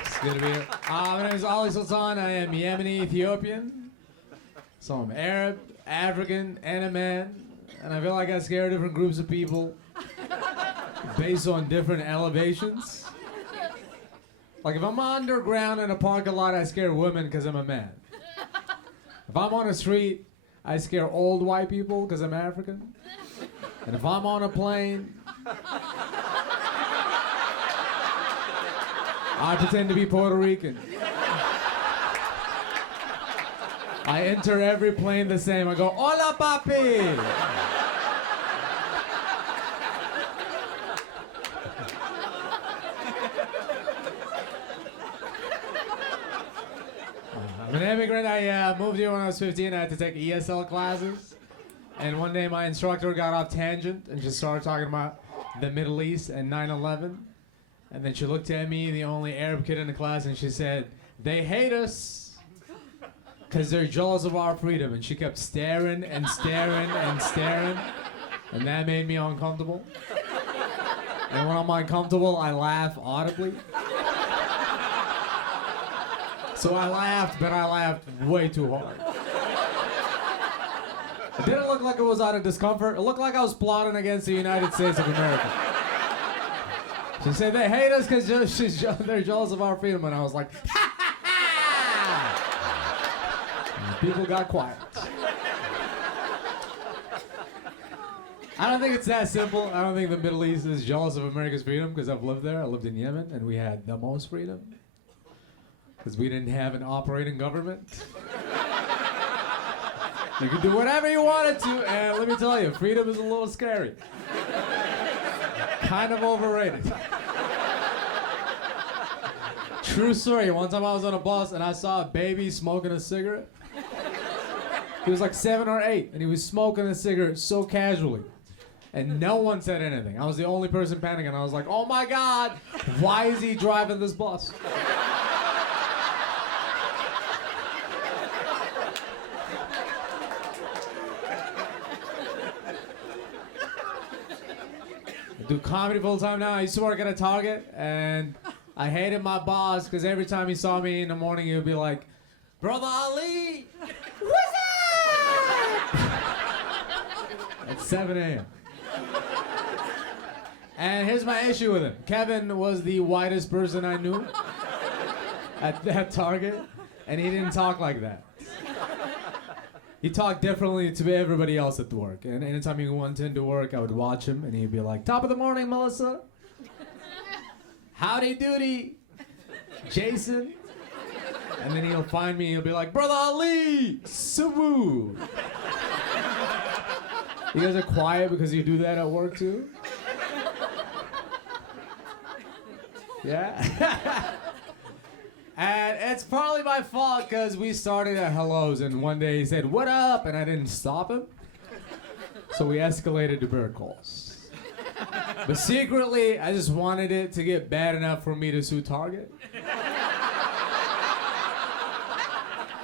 It's good to be here. My name is Ali Sultan. I am Yemeni Ethiopian. So I'm Arab, African, and a man. And I feel like I scare different groups of people based on different elevations. Like if I'm underground in a parking lot, I scare women because I'm a man. If I'm on a street, I scare old white people because I'm African. And if I'm on a plane, I pretend to be Puerto Rican. I enter every plane the same. I go, hola papi! I'm an immigrant. I moved here when I was 15. I had to take ESL classes. And one day my instructor got off tangent and just started talking about the Middle East and 9/11. And then she looked at me, the only Arab kid in the class, and she said, they hate us because they're jealous of our freedom. And she kept staring and staring and staring. And that made me uncomfortable. And when I'm uncomfortable, I laugh audibly. So I laughed, but I laughed way too hard. It didn't look like it was out of discomfort. It looked like I was plotting against the United States of America. She said they hate us because they're jealous of our freedom, and I was like, ha ha ha! And people got quiet. I don't think it's that simple. I don't think the Middle East is jealous of America's freedom because I've lived there. I lived in Yemen, and we had the most freedom because we didn't have an operating government. You could do whatever you wanted to, and let me tell you, freedom is a little scary. Kind of overrated. True story, one time I was on a bus and I saw a baby smoking a cigarette. He was like 7 or 8, and he was smoking a cigarette so casually. And no one said anything. I was the only person panicking. I was like, oh my God, why is he driving this bus? I do comedy full time now. I used to work at a Target, and I hated my boss because every time he saw me in the morning, he would be like, Brother Ali, what's up? At 7 a.m. And here's my issue with him. Kevin was the whitest person I knew at that Target, and he didn't talk like that. He talked differently to everybody else at the work. And anytime he went into work, I would watch him, and he'd be like, top of the morning, Melissa. Howdy doody, Jason. And then he'll find me, he'll be like, Brother Ali, Sabu. You guys are quiet because you do that at work too? Yeah? And it's partly my fault because we started at hellos, and one day he said, what up? And I didn't stop him. So we escalated to bird calls. But secretly, I just wanted it to get bad enough for me to sue Target.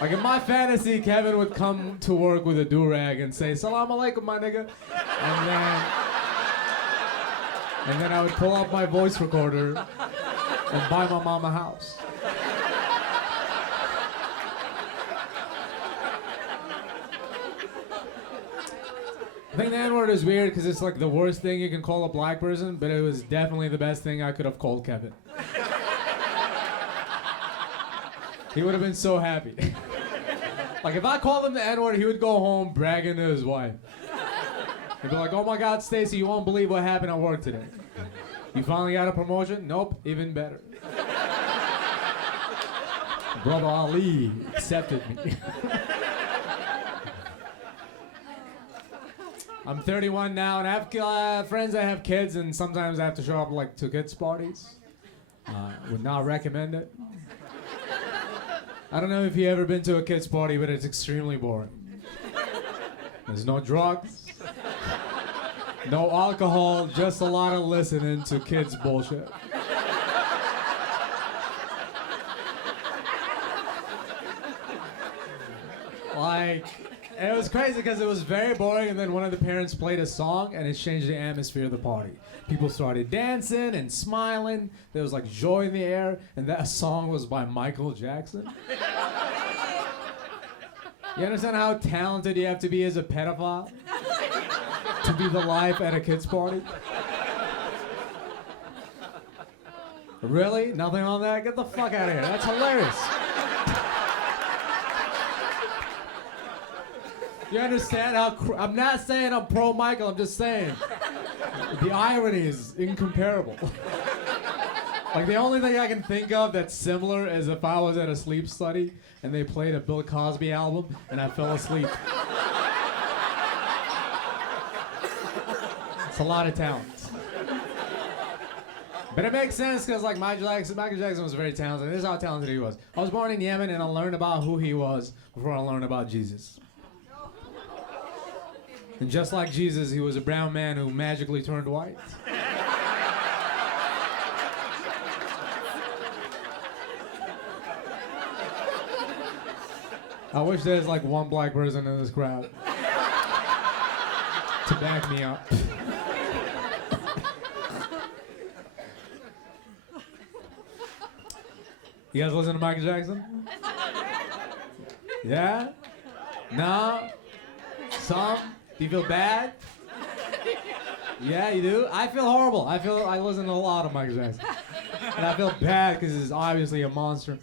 Like in my fantasy, Kevin would come to work with a do-rag and say, Salam alaikum, my nigga. And then I would pull out my voice recorder and buy my mom a house. I think the N-word is weird because it's like the worst thing you can call a black person, but it was definitely the best thing I could have called Kevin. He would have been so happy. Like if I called him the N-word, he would go home bragging to his wife. He'd be like, oh my God, Stacy, you won't believe what happened at work today. You finally got a promotion? Nope, even better. Brother Ali accepted me. I'm 31 now, and I have friends that have kids, and sometimes I have to show up like to kids' parties. Would not recommend it. I don't know if you've ever been to a kids' party, but it's extremely boring. There's no drugs, no alcohol, just a lot of listening to kids' bullshit. Like, And it was crazy because it was very boring, and then one of the parents played a song, and it changed the atmosphere of the party. People started dancing and smiling. There was like joy in the air, and that song was by Michael Jackson. You understand how talented you have to be as a pedophile to be the life at a kid's party? Really? Nothing on that? Get the fuck out of here. That's hilarious. You understand how... I'm not saying I'm pro Michael, I'm just saying. The irony is incomparable. Like, the only thing I can think of that's similar is if I was at a sleep study and they played a Bill Cosby album and I fell asleep. It's a lot of talent. But it makes sense because, like, Michael Jackson was very talented. This is how talented he was. I was born in Yemen, and I learned about who he was before I learned about Jesus. And just like Jesus, he was a brown man who magically turned white. I wish there's like one black person in this crowd to back me up. You guys listen to Michael Jackson? Yeah? No? Some? Do you feel bad? Yeah, you do? I feel horrible. I listen to a lot of Michael Jackson. And I feel bad because he's obviously a monster.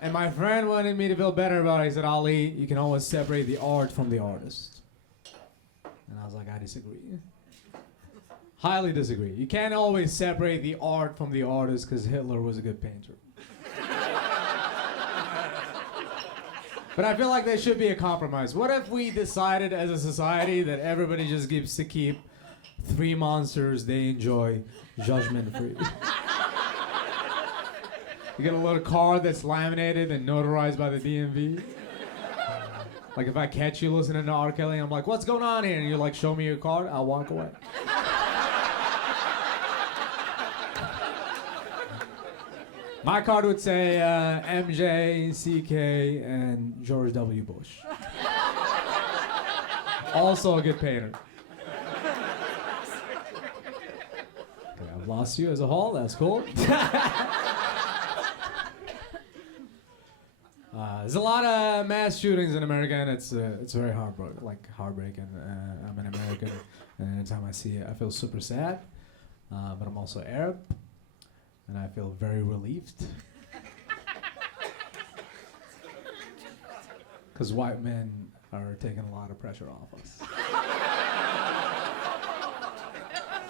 And my friend wanted me to feel better about it. He said, Ali, you can always separate the art from the artist. And I was like, I disagree. Highly disagree. You can't always separate the art from the artist because Hitler was a good painter. But I feel like there should be a compromise. What if we decided as a society that everybody just gets to keep 3 monsters they enjoy judgment-free? You get a little card that's laminated and notarized by the DMV. Like if I catch you listening to R. Kelly, I'm like, what's going on here? And you're like, show me your card, I'll walk away. My card would say MJ, CK, and George W. Bush. Also a good painter. Okay, I've lost you as a whole, that's cool. There's a lot of mass shootings in America, and it's very heartbreaking. I'm an American, and anytime I see it, I feel super sad. But I'm also Arab. And I feel very relieved. Because white men are taking a lot of pressure off us.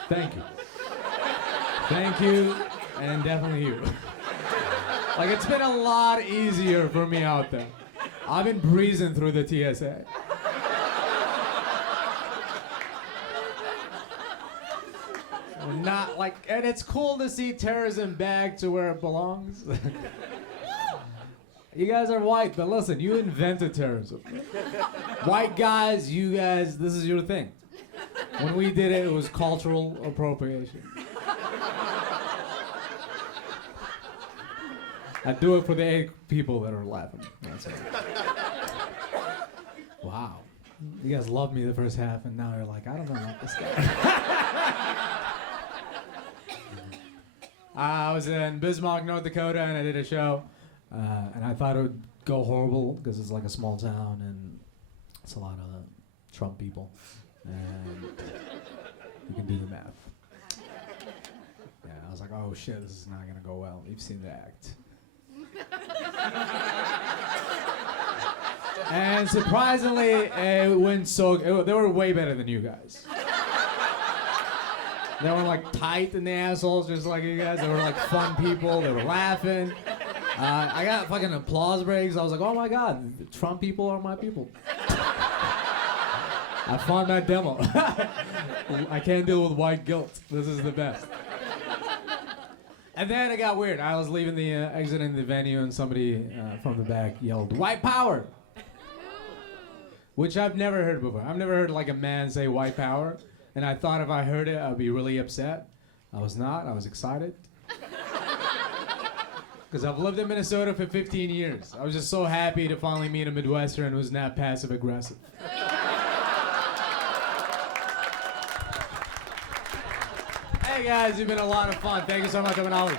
Thank you. Thank you, and definitely you. Like, it's been a lot easier for me out there. I've been breezing through the TSA. Not like, and it's cool to see terrorism back to where it belongs. You guys are white, but listen, you invented terrorism. White guys, you guys, this is your thing. When we did it, it was cultural appropriation. I do it for the 8 people that are laughing. That's it. Wow. You guys loved me the first half, and now you're like, I don't know about this guy. I was in Bismarck, North Dakota, and I did a show. And I thought it would go horrible because it's like a small town and it's a lot of Trump people. And you can do the math. Yeah, I was like, oh shit, this is not going to go well. You've seen the act. And surprisingly, it went they were way better than you guys. They were like tight in the assholes, just like you guys. They were like fun people. They were laughing. I got fucking applause breaks. I was like, oh my god, the Trump people are my people. I found that demo. I can't deal with white guilt. This is the best. And then it got weird. I was leaving the exiting the venue, and somebody from the back yelled, "White power!" Which I've never heard before. I've never heard like a man say "white power." And I thought if I heard it, I'd be really upset. I was not. I was excited. Because I've lived in Minnesota for 15 years. I was just so happy to finally meet a Midwestern who's not passive aggressive. Hey guys, you've been a lot of fun. Thank you so much. I'm Ali.